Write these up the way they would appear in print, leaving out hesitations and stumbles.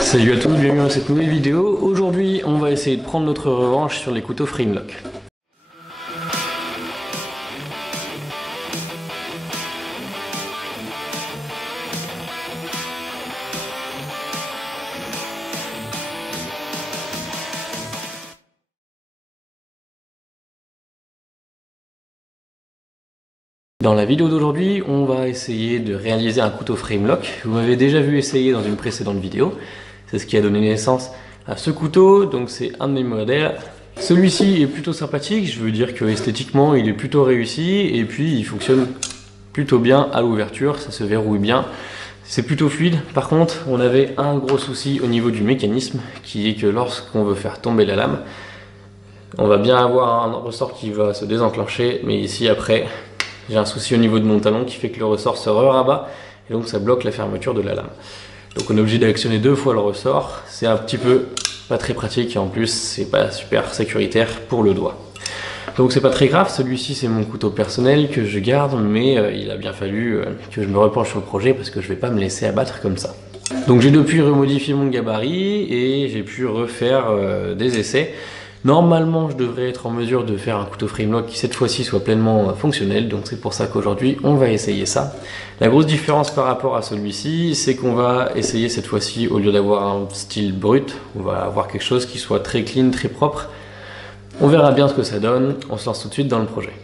Salut à tous, bienvenue dans cette nouvelle vidéo. Aujourd'hui, on va essayer de prendre notre revanche sur les couteaux Framelock. Dans la vidéo d'aujourd'hui, on va essayer de réaliser un couteau Framelock. Vous m'avez déjà vu essayer dans une précédente vidéo. C'est ce qui a donné naissance à ce couteau, donc c'est un de mes modèles. Celui-ci est plutôt sympathique, je veux dire que esthétiquement il est plutôt réussi et puis il fonctionne plutôt bien à l'ouverture, ça se verrouille bien. C'est plutôt fluide. Par contre, on avait un gros souci au niveau du mécanisme qui est que lorsqu'on veut faire tomber la lame, on va bien avoir un ressort qui va se désenclencher, mais ici après, j'ai un souci au niveau de mon talon qui fait que le ressort se rabat et donc ça bloque la fermeture de la lame. Donc on est obligé d'actionner 2 fois le ressort, c'est un petit peu pas très pratique et en plus c'est pas super sécuritaire pour le doigt. Donc c'est pas très grave, celui-ci c'est mon couteau personnel que je garde, mais il a bien fallu que je me repenche sur le projet parce que je vais pas me laisser abattre comme ça. Donc j'ai depuis remodifié mon gabarit et j'ai pu refaire des essais. Normalement, je devrais être en mesure de faire un couteau Framelock qui cette fois-ci soit pleinement fonctionnel, donc c'est pour ça qu'aujourd'hui on va essayer ça. La grosse différence par rapport à celui-ci, c'est qu'on va essayer cette fois-ci, au lieu d'avoir un style brut, on va avoir quelque chose qui soit très clean, très propre. On verra bien ce que ça donne, on se lance tout de suite dans le projet.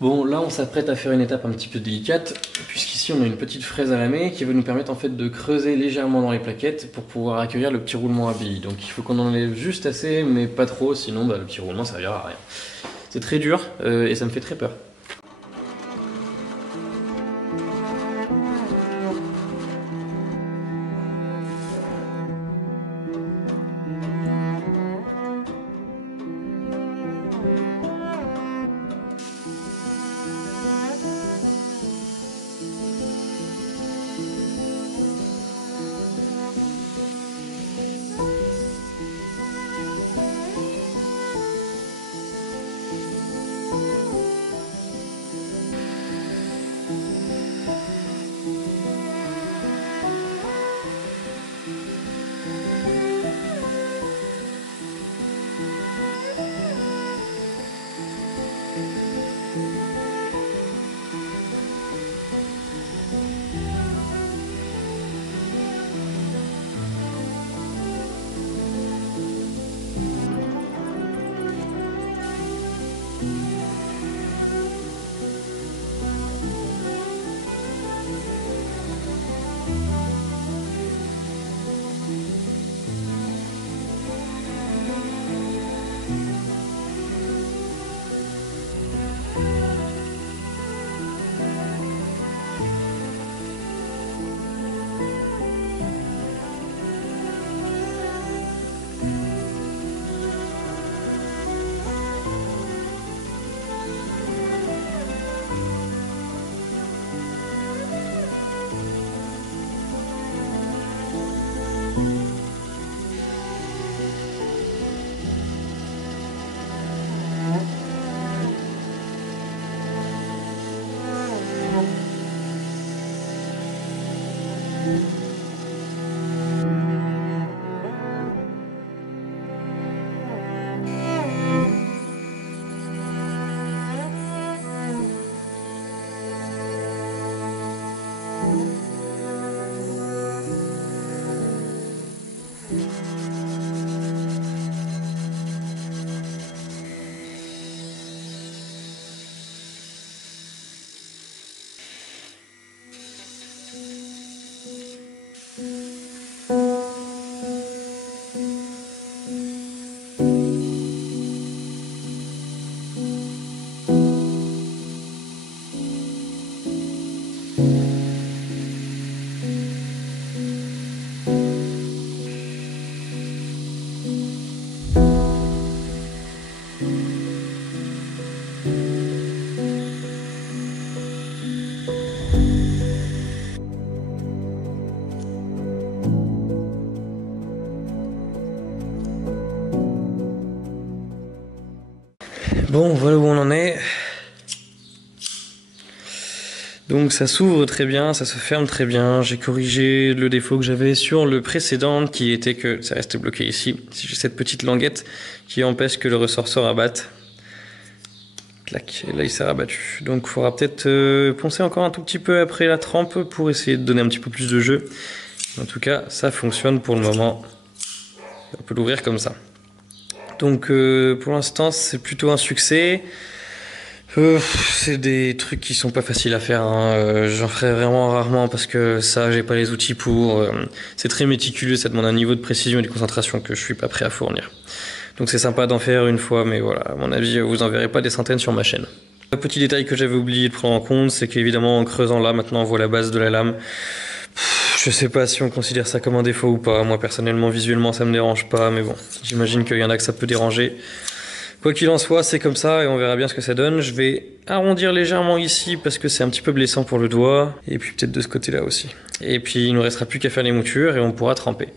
Bon, là on s'apprête à faire une étape un petit peu délicate, puisqu'ici on a une petite fraise à lamer qui va nous permettre en fait de creuser légèrement dans les plaquettes pour pouvoir accueillir le petit roulement à billes. Donc il faut qu'on enlève juste assez, mais pas trop, sinon le petit roulement ça servira à rien. C'est très dur et ça me fait très peur. Bon, voilà où on en est. Donc ça s'ouvre très bien, ça se ferme très bien. J'ai corrigé le défaut que j'avais sur le précédent qui était que ça restait bloqué ici. J'ai cette petite languette qui empêche que le ressort se rabatte. Clac, et là il s'est rabattu. Donc il faudra peut-être poncer encore un tout petit peu après la trempe pour essayer de donner un petit peu plus de jeu. En tout cas, ça fonctionne pour le moment. On peut l'ouvrir comme ça. Donc pour l'instant c'est plutôt un succès. C'est des trucs qui sont pas faciles à faire, hein. J'en ferai vraiment rarement parce que ça j'ai pas les outils pour. C'est très méticuleux, ça demande un niveau de précision et de concentration que je suis pas prêt à fournir. Donc c'est sympa d'en faire une fois, mais voilà, à mon avis vous en verrez pas des centaines sur ma chaîne. Un petit détail que j'avais oublié de prendre en compte, c'est qu'évidemment en creusant là maintenant on voit la base de la lame. Je sais pas si on considère ça comme un défaut ou pas. Moi personnellement, visuellement, ça me dérange pas, mais bon, j'imagine qu'il y en a que ça peut déranger. Quoi qu'il en soit, c'est comme ça et on verra bien ce que ça donne. Je vais arrondir légèrement ici parce que c'est un petit peu blessant pour le doigt. Et puis peut-être de ce côté-là aussi. Et puis il ne nous restera plus qu'à faire les moutures et on pourra tremper.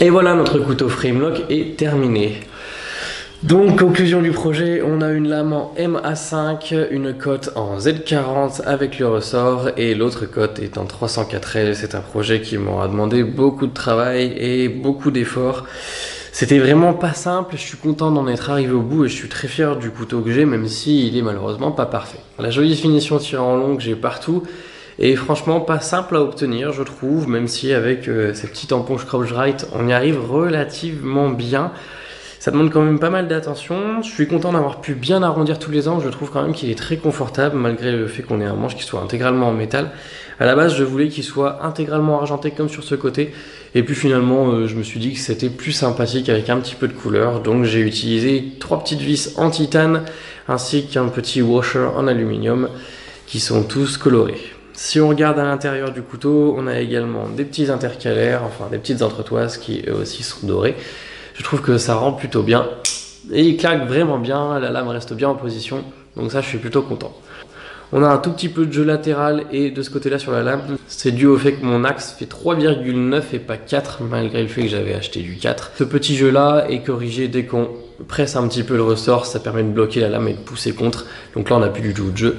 Et voilà, notre couteau Framelock est terminé. Donc, conclusion du projet, on a une lame en MA5, une cote en Z40 avec le ressort et l'autre cote est en 304L. C'est un projet qui m'aura demandé beaucoup de travail et beaucoup d'efforts. C'était vraiment pas simple, je suis content d'en être arrivé au bout et je suis très fier du couteau que j'ai, même s'il est malheureusement pas parfait. La jolie finition tirée en long que j'ai partout est franchement pas simple à obtenir, je trouve, même si avec ces petits tampons Scrubs Right, on y arrive relativement bien. Ça demande quand même pas mal d'attention. Je suis content d'avoir pu bien arrondir tous les angles. Je trouve quand même qu'il est très confortable malgré le fait qu'on ait un manche qui soit intégralement en métal. À la base, je voulais qu'il soit intégralement argenté comme sur ce côté. Et puis finalement, je me suis dit que c'était plus sympathique avec un petit peu de couleur. Donc j'ai utilisé 3 petites vis en titane ainsi qu'un petit washer en aluminium qui sont tous colorés. Si on regarde à l'intérieur du couteau, on a également des petits intercalaires, enfin des petites entretoises qui eux aussi sont dorées. Je trouve que ça rend plutôt bien et il claque vraiment bien, la lame reste bien en position, donc ça je suis plutôt content. On a un tout petit peu de jeu latéral et de ce côté-là sur la lame, c'est dû au fait que mon axe fait 3,9 et pas 4 malgré le fait que j'avais acheté du 4. Ce petit jeu-là est corrigé dès qu'on presse un petit peu le ressort, ça permet de bloquer la lame et de pousser contre, donc là on n'a plus du tout de jeu.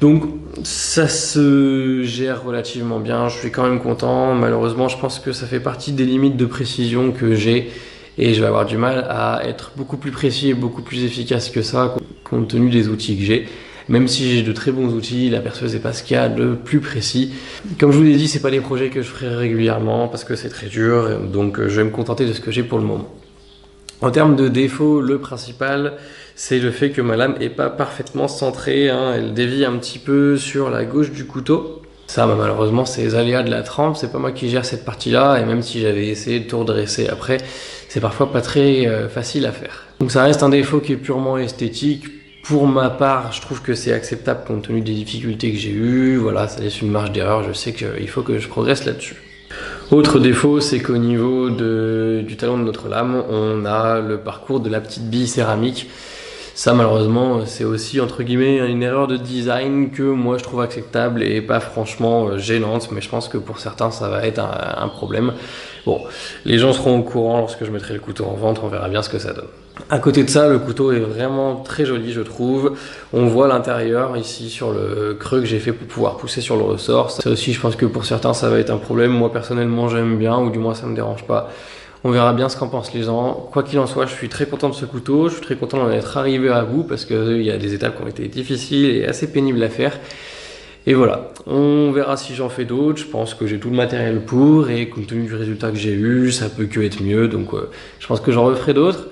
Donc ça se gère relativement bien, je suis quand même content. Malheureusement, je pense que ça fait partie des limites de précision que j'ai et je vais avoir du mal à être beaucoup plus précis et beaucoup plus efficace que ça compte tenu des outils que j'ai. Même si j'ai de très bons outils, la perceuse n'est pas ce qu'il y a de plus précis. Comme je vous l'ai dit, c'est pas des projets que je ferai régulièrement parce que c'est très dur, donc je vais me contenter de ce que j'ai pour le moment. En termes de défaut, le principal, c'est le fait que ma lame n'est pas parfaitement centrée, hein. Elle dévie un petit peu sur la gauche du couteau. Ça, bah, malheureusement, c'est les aléas de la trempe, c'est pas moi qui gère cette partie-là, et même si j'avais essayé de tout redresser après, c'est parfois pas très facile à faire. Donc ça reste un défaut qui est purement esthétique. Pour ma part, je trouve que c'est acceptable compte tenu des difficultés que j'ai eues. Voilà, ça laisse une marge d'erreur, je sais qu'il faut que je progresse là-dessus. Autre défaut, c'est qu'au niveau du talon de notre lame, on a le parcours de la petite bille céramique. Ça, malheureusement, c'est aussi entre guillemets une erreur de design que moi je trouve acceptable et pas franchement gênante, mais je pense que pour certains ça va être un problème. Bon, les gens seront au courant lorsque je mettrai le couteau en vente, on verra bien ce que ça donne. À côté de ça, le couteau est vraiment très joli, je trouve. On voit l'intérieur ici sur le creux que j'ai fait pour pouvoir pousser sur le ressort. Ça aussi, je pense que pour certains ça va être un problème. Moi personnellement j'aime bien, ou du moins ça me dérange pas. On verra bien ce qu'en pensent les gens. Quoi qu'il en soit, je suis très content de ce couteau, je suis très content d'en être arrivé à bout parce qu'il y a des étapes qui ont été difficiles et assez pénibles à faire. Et voilà, on verra si j'en fais d'autres. Je pense que j'ai tout le matériel pour et compte tenu du résultat que j'ai eu, ça peut que être mieux. Donc je pense que j'en referai d'autres.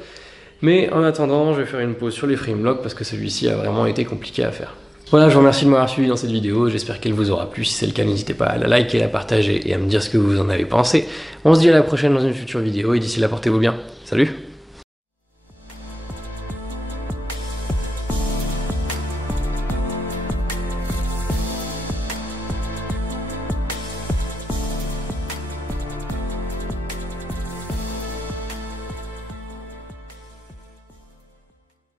Mais en attendant, je vais faire une pause sur les framelocks parce que celui-ci a vraiment été compliqué à faire. Voilà, je vous remercie de m'avoir suivi dans cette vidéo, j'espère qu'elle vous aura plu. Si c'est le cas, n'hésitez pas à la liker, à la partager et à me dire ce que vous en avez pensé. On se dit à la prochaine dans une future vidéo et d'ici là, portez-vous bien. Salut!